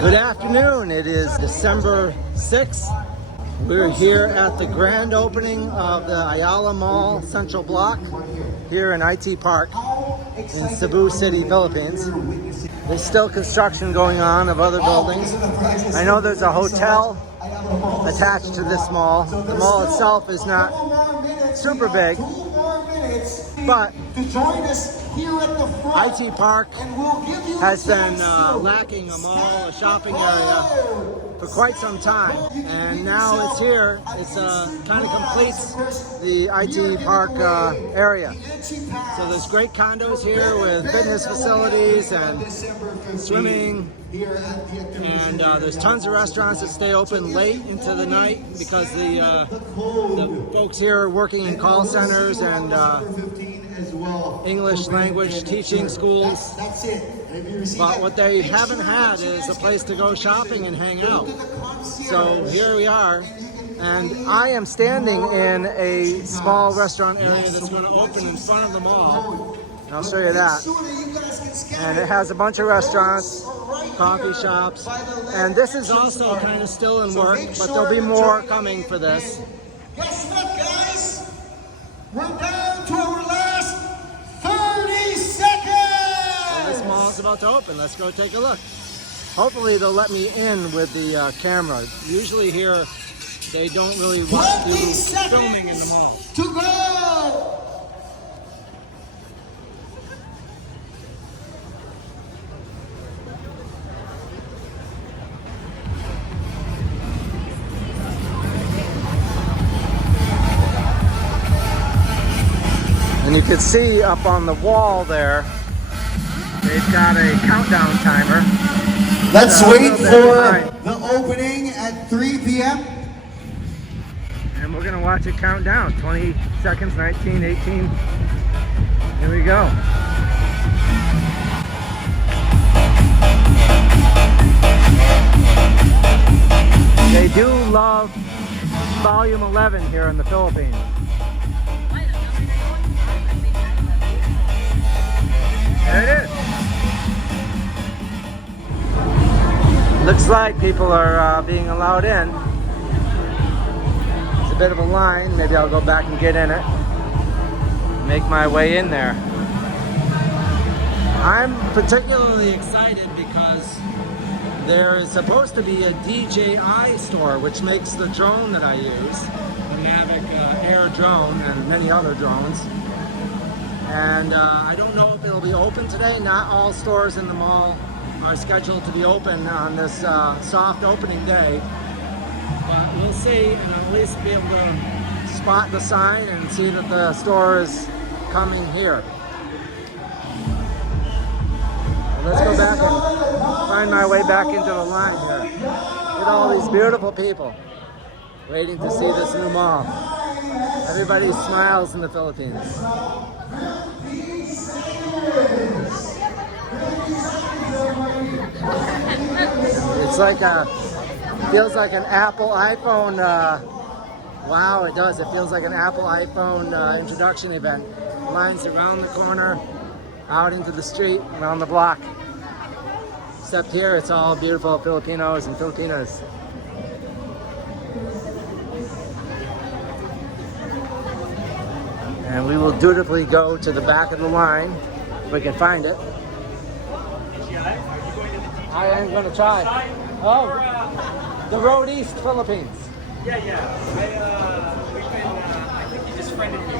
Good afternoon. It is December 6th. We're here at the grand opening of the Ayala Mall Central Bloc here in IT Park in Cebu City, Philippines. There's still construction going on of other buildings. I know there's a hotel attached to this mall. The mall itself is not super big, but IT Park has been lacking a mall, a shopping area for quite some time, and now it's here. It's kind of completes the IT Park area. So there's great condos here with fitness facilities and swimming, and there's tons of restaurants that stay open late into the night because the folks here are working in call centers and English language teaching schools. But what they haven't had is a place to go shopping and hang out. So here we are, and I am standing in a small restaurant area that's going to open in front of the mall. And I'll show you that. And it has a bunch of restaurants, coffee shops, and this is also kind of still in work, but there'll be more coming for this. Guess what, guys? We're down to our last 30 seconds! So this mall is about to open. Let's go take a look. Hopefully they'll let me in with the camera. Usually here they don't really want to do filming in the mall. To go! And you can see up on the wall there, they've got a countdown timer. Let's wait for the opening at 3 p.m. And we're gonna watch it count down. 20 seconds, 19, 18. Here we go. They do love volume 11 here in the Philippines. There it is. Looks like people are being allowed in. It's a bit of a line. Maybe I'll go back and get in it. Make my way in there. I'm particularly excited because there is supposed to be a DJI store, which makes the drone that I use, the Mavic Air drone, and many other drones. And I don't know if it'll be open today. Not all stores in the mall are scheduled to be open on this soft opening day. But we'll see, and at least be able to spot the sign and see that the store is coming here. So let's go back and find my way back into the line here. Look at all these beautiful people waiting to see this new mall. Everybody smiles in the Philippines. It's like feels like an Apple iPhone, wow, it does. It feels like an Apple iPhone introduction event. Lines around the corner, out into the street, around the block. Except here, it's all beautiful Filipinos and Filipinas. And we will dutifully go to the back of the line, if we can find it. I am going to try. Oh, the Road East, Philippines. Yeah. I think you just friended me.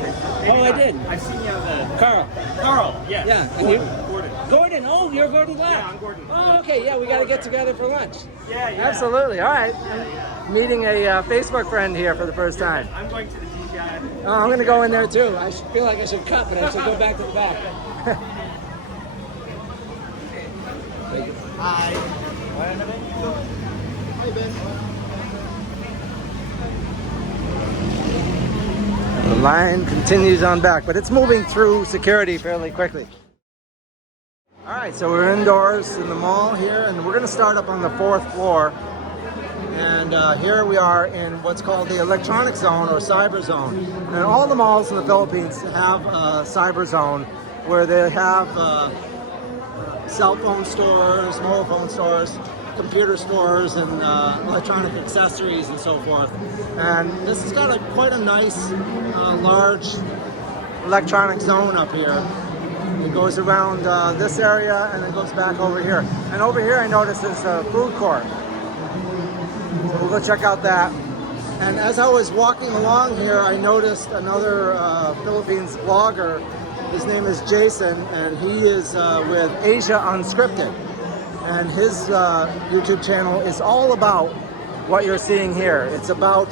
Oh, I did. I've seen you on the... Carl, yes. Yeah. And Gordon. you? Gordon, oh, you're Gordon Ladd. Yeah, I'm Gordon. Oh, okay, yeah, we got to get together for lunch. Yeah. Absolutely, all right. I'm meeting a Facebook friend here for the first time. I'm going to the DJI. Oh, I'm going to go in there too. I feel like I should cut, but I should go back to the back. Hi. Hi, Ben. The line continues on back, but it's moving through security fairly quickly. All right, so we're indoors in the mall here, and we're going to start up on the 4th floor. And here we are in what's called the electronic zone or cyber zone. And all the malls in the Philippines have a cyber zone where they have cell phone stores, mobile phone stores, computer stores and electronic accessories and so forth. And this has got quite a nice, large electronic zone up here. It goes around this area and then goes back over here. And over here I noticed there's a food court. So we'll go check out that. And as I was walking along here, I noticed another Philippines vlogger. His name is Jason, and he is with Asia Unscripted. And his YouTube channel is all about what you're seeing here. It's about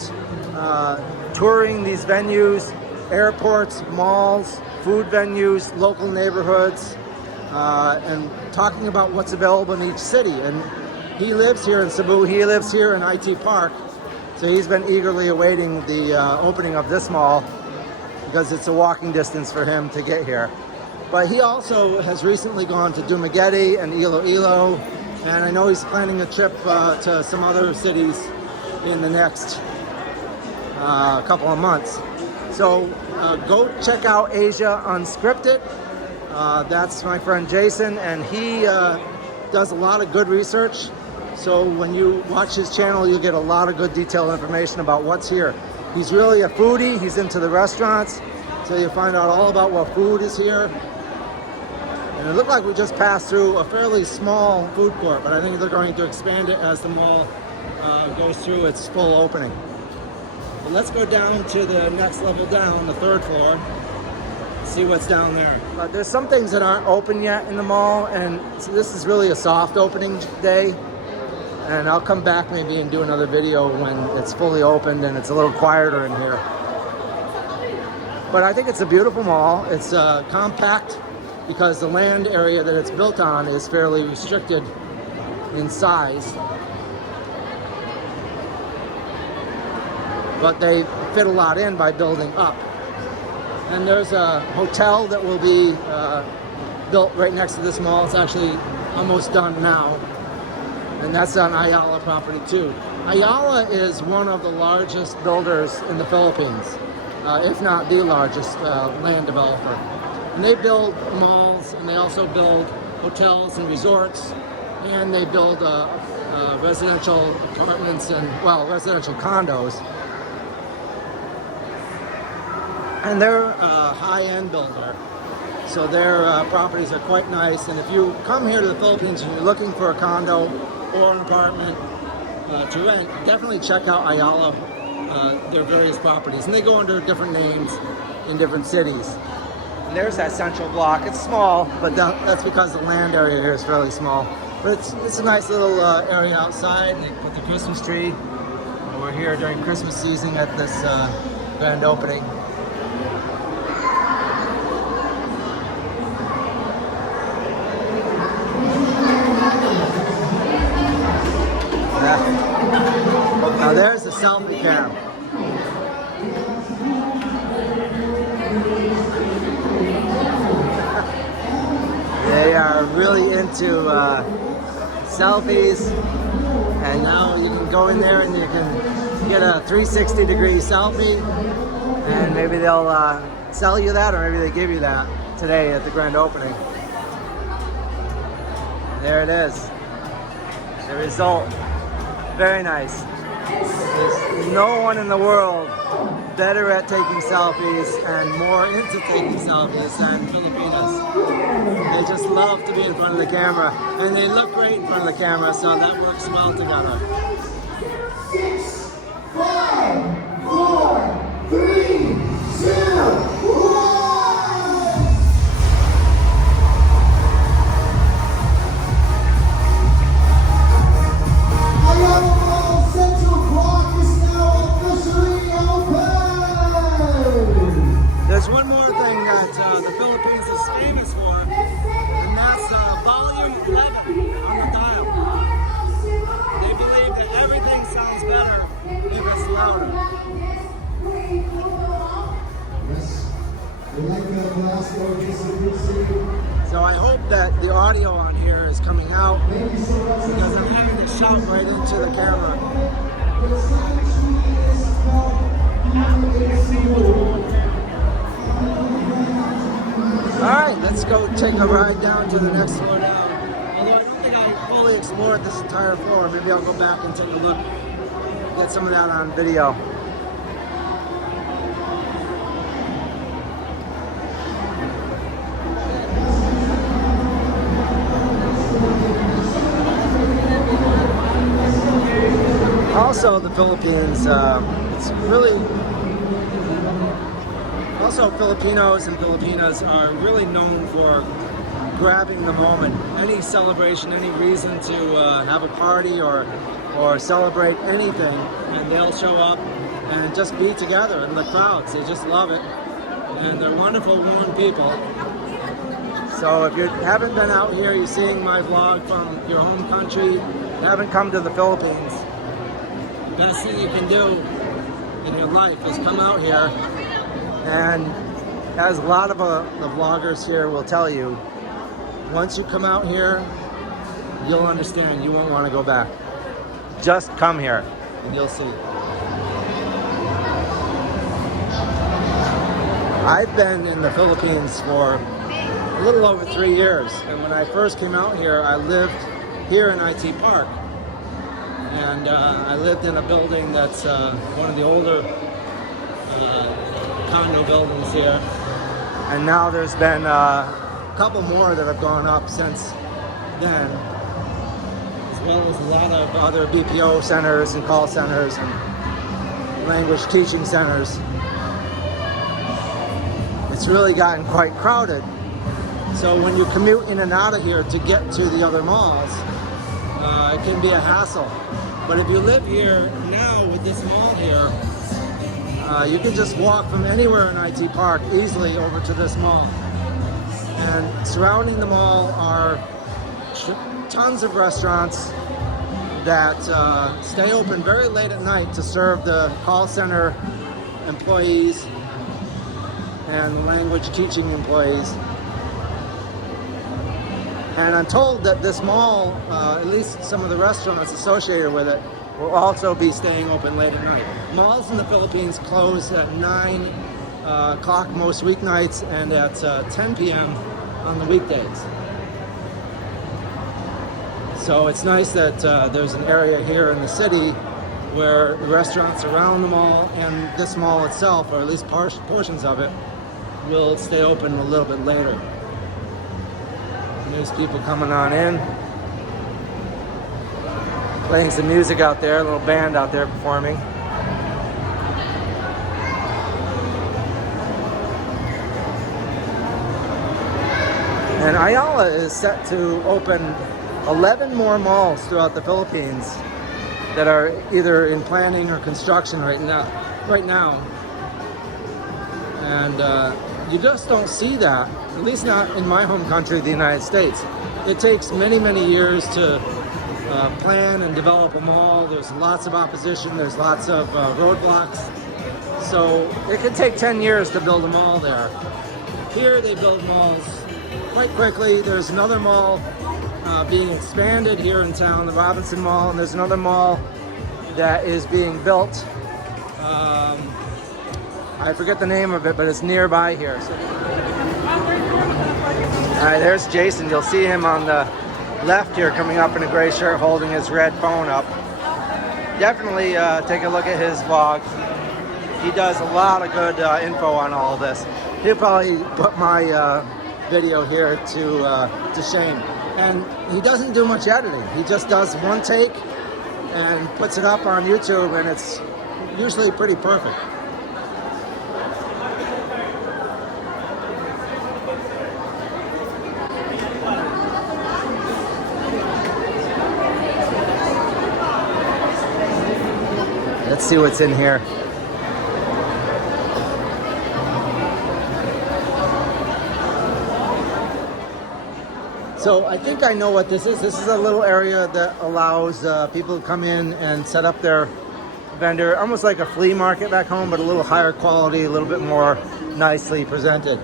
touring these venues, airports, malls, food venues, local neighborhoods, and talking about what's available in each city. And he lives here in Cebu. He lives here in IT Park. So he's been eagerly awaiting the opening of this mall because it's a walking distance for him to get here. But he also has recently gone to Dumaguete and Iloilo, and I know he's planning a trip to some other cities in the next couple of months. So go check out Asia Unscripted. That's my friend Jason, and he does a lot of good research. So when you watch his channel, you'll get a lot of good detailed information about what's here. He's really a foodie. He's into the restaurants. So you'll find out all about what food is here. And it looked like we just passed through a fairly small food court, but I think they're going to expand it as the mall goes through its full opening. But let's go down to the next level down, the third floor, see what's down there. There's some things that aren't open yet in the mall, and so this is really a soft opening day. And I'll come back maybe and do another video when it's fully opened and it's a little quieter in here. But I think it's a beautiful mall. It's compact because the land area that it's built on is fairly restricted in size. But they fit a lot in by building up. And there's a hotel that will be built right next to this mall. It's actually almost done now. And that's on Ayala property too. Ayala is one of the largest builders in the Philippines, if not the largest land developer. And they build malls, and they also build hotels and resorts, and they build residential apartments and, well, residential condos. And they're a high-end builder. So their properties are quite nice. And if you come here to the Philippines and you're looking for a condo or an apartment to rent, definitely check out Ayala, their various properties. And they go under different names in different cities. And there's that central block. It's small, but that's because the land area here is fairly small. But it's a nice little area outside. They put the Christmas tree. We're here during Christmas season at this grand opening. Now there's the selfie cam. They are really into selfies, and now you can go in there and you can get a 360-degree selfie, and maybe they'll sell you that, or maybe they give you that today at the grand opening. There it is, the result. Very nice. There's no one in the world better at taking selfies and more into taking selfies than Filipinos. They just love to be in front of the camera, and they look great in front of the camera, so that works well together. 6, 5, 4, 3, 2, 1. Ayala Central Bloc is now officially open. There's one more thing that the Philippines is famous for, and that's volume 11 on the dial. They believe that everything sounds better if it's louder. Yes, we like Glasgow, just appreciate. So I hope that the audio on here is coming out, because I'm having to shout right into the camera. Alright, let's go take a ride down to the next floor down. Although I don't think I fully explored this entire floor. Maybe I'll go back and take a look, get some of that on video. Also, the Philippines, it's really, also Filipinos and Filipinas are really known for grabbing the moment. Any celebration, any reason to have a party or celebrate anything, and they'll show up and just be together in the crowds. They just love it, and they're wonderful, warm people. So if you haven't been out here, you're seeing my vlog from your home country, haven't come to the Philippines, best thing you can do in your life is come out here. And as a lot of the vloggers here will tell you, once you come out here, you'll understand. You won't want to go back. Just come here and you'll see. I've been in the Philippines for a little over 3 years, and when I first came out here, I lived here in IT Park. And I lived in a building that's one of the older condo buildings here. And now there's been a couple more that have gone up since then, as well as a lot of other BPO centers and call centers and language teaching centers. It's really gotten quite crowded. So when you commute in and out of here to get to the other malls, it can be a hassle. But if you live here now with this mall here, you can just walk from anywhere in IT Park easily over to this mall. And surrounding the mall are tons of restaurants that stay open very late at night to serve the call center employees and language teaching employees. And I'm told that this mall, at least some of the restaurants associated with it, will also be staying open late at night. Malls in the Philippines close at 9 o'clock most weeknights and at 10 p.m. on the weekdays. So it's nice that there's an area here in the city where the restaurants around the mall and this mall itself, or at least portions of it, will stay open a little bit later. There's people coming on in, playing some music out there, a little band out there performing. And Ayala is set to open 11 more malls throughout the Philippines that are either in planning or construction right now. And you just don't see that, at least not in my home country, the United States. It takes many, many years to plan and develop a mall. There's lots of opposition, there's lots of roadblocks. So it could take 10 years to build a mall there. Here they build malls quite quickly. There's another mall being expanded here in town, the Robinson Mall, and there's another mall that is being built. I forget the name of it, but it's nearby here. So, all right, there's Jason. You'll see him on the left here coming up in a gray shirt holding his red phone up. Definitely take a look at his vlog. He does a lot of good info on all of this. He'll probably put my video here to shame. And he doesn't do much editing. He just does one take and puts it up on YouTube, and it's usually pretty perfect. Let's see what's in here. So I think I know what this is. This is a little area that allows people to come in and set up their vendor, almost like a flea market back home, but a little higher quality, a little bit more nicely presented.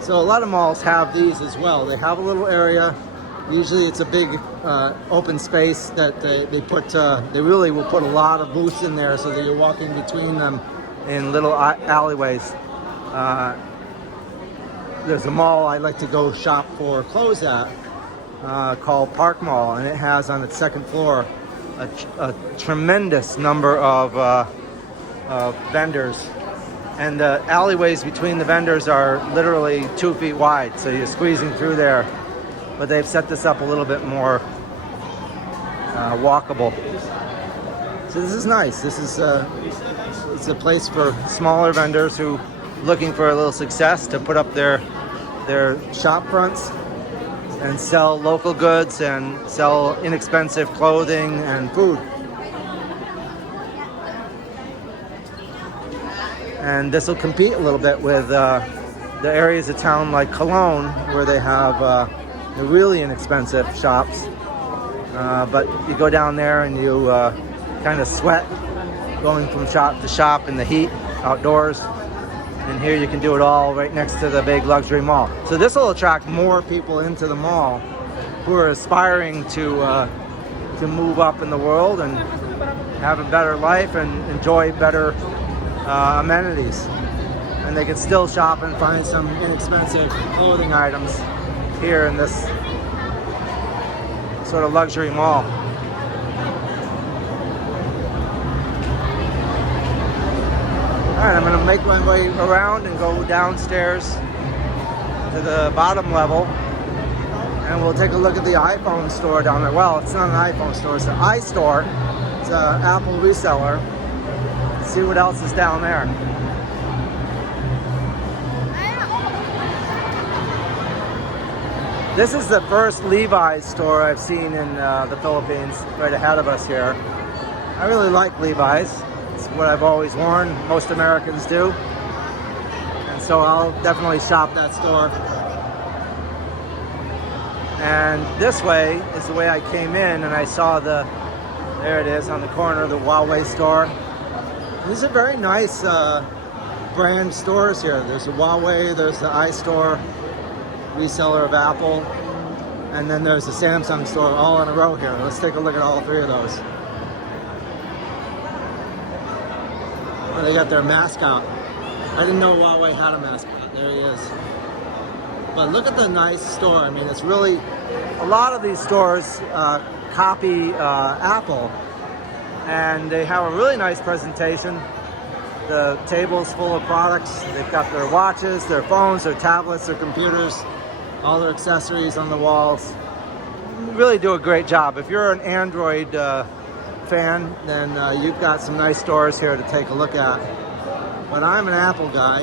So a lot of malls have these as well. They have a little area. Usually it's a big open space that they really will put a lot of booths in there so that you're walking between them in little alleyways. There's a mall I like to go shop for clothes at. called Park Mall, and it has on its second floor a tremendous number of vendors. And the alleyways between the vendors are literally 2 feet wide, so you're squeezing through there. But they've set this up a little bit more walkable. So this is nice. This is it's a place for smaller vendors who looking for a little success to put up their shop fronts and sell local goods and sell inexpensive clothing and food. And this will compete a little bit with the areas of town like Cologne, where they have the really inexpensive shops. But you go down there and you kind of sweat going from shop to shop in the heat outdoors. And here you can do it all right next to the big luxury mall. So this will attract more people into the mall who are aspiring to move up in the world and have a better life and enjoy better amenities. And they can still shop and find some inexpensive clothing items here in this sort of luxury mall. Alright, I'm going to make my way around and go downstairs to the bottom level, and we'll take a look at the iPhone store down there. Well, it's not an iPhone store, it's the iStore. It's an Apple reseller. See what else is down there. This is the first Levi's store I've seen in the Philippines, right ahead of us here. I really like Levi's. It's what I've always worn. Most Americans do. And so I'll definitely shop that store. And this way is the way I came in, and I saw there it is on the corner of the Huawei store. These are very nice brand stores here. There's the Huawei, there's the iStore, reseller of Apple, and then there's the Samsung store, all in a row here. Let's take a look at all three of those. Oh, they got their mascot. I didn't know Huawei had a mascot. There he is. But look at the nice store. I mean, it's really, a lot of these stores copy Apple, and they have a really nice presentation. The table's full of products. They've got their watches, their phones, their tablets, their computers, all their accessories on the walls. Really do a great job. If you're an Android fan, then you've got some nice stores here to take a look at. But I'm an Apple guy,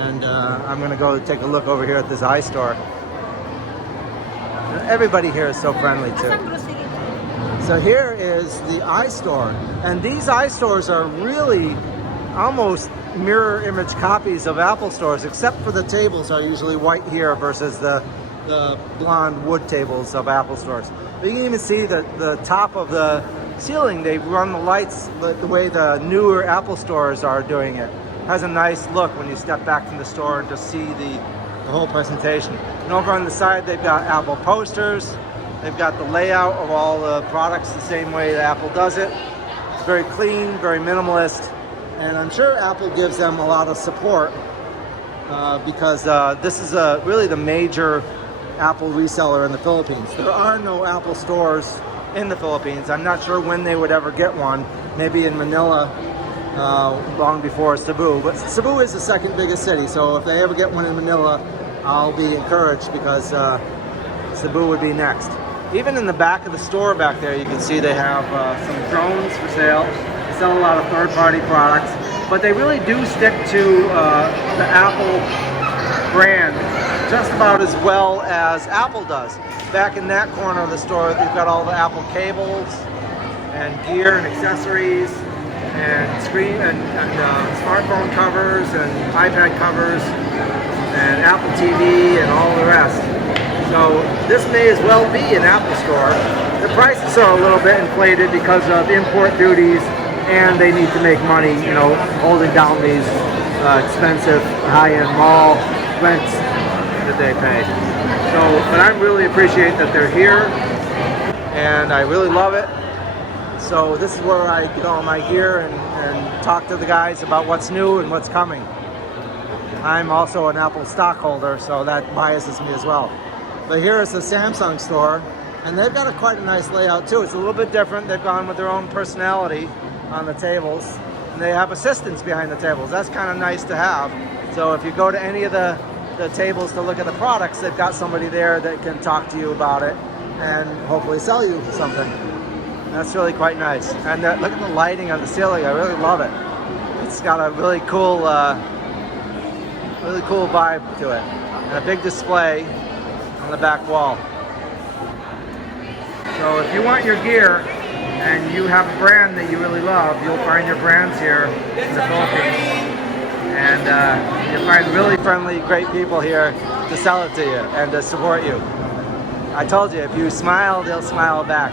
and I'm going to go take a look over here at this iStore. Everybody here is so friendly too. So here is the iStore, and these iStores are really almost mirror image copies of Apple stores, except for the tables are usually white here versus the blonde wood tables of Apple stores. But you can even see the top of the ceiling, they run the lights the way the newer Apple stores are doing it. It has a nice look when you step back from the store and just see the whole presentation. And over on the side they've got Apple posters. They've got the layout of all the products the same way that Apple does it. It's very clean, very minimalist, and I'm sure Apple gives them a lot of support because this is really the major Apple reseller in the Philippines. There are no Apple stores in the Philippines. I'm not sure when they would ever get one, maybe in Manila long before Cebu. But Cebu is the second biggest city, so if they ever get one in Manila, I'll be encouraged because Cebu would be next. Even in the back of the store back there, you can see they have some drones for sale. They sell a lot of third-party products, but they really do stick to the Apple brand just about as well as Apple does. Back in that corner of the store, they've got all the Apple cables and gear and accessories and screen and smartphone covers and iPad covers and Apple TV and all the rest. So this may as well be an Apple store. The prices are a little bit inflated because of import duties, and they need to make money, you know, holding down these expensive high-end mall rents that they pay. So, but I really appreciate that they're here, and I really love it. So this is where I get all my gear and talk to the guys about what's new and what's coming. I'm also an Apple stockholder, so that biases me as well. But here is the Samsung store, and they've got quite a nice layout too. It's a little bit different. They've gone with their own personality on the tables, and they have assistants behind the tables. That's kind of nice to have. So if you go to any of the tables to look at the products, they've got somebody there that can talk to you about it and hopefully sell you something. That's really quite nice. And look at the lighting on the ceiling. I really love it. It's got a really cool vibe to it, and a big display on the back wall. So if you want your gear and you have a brand that you really love, you'll find your brands here in the Philippines. And you'll find really friendly, great people here to sell it to you and to support you. I told you, if you smile, they'll smile back.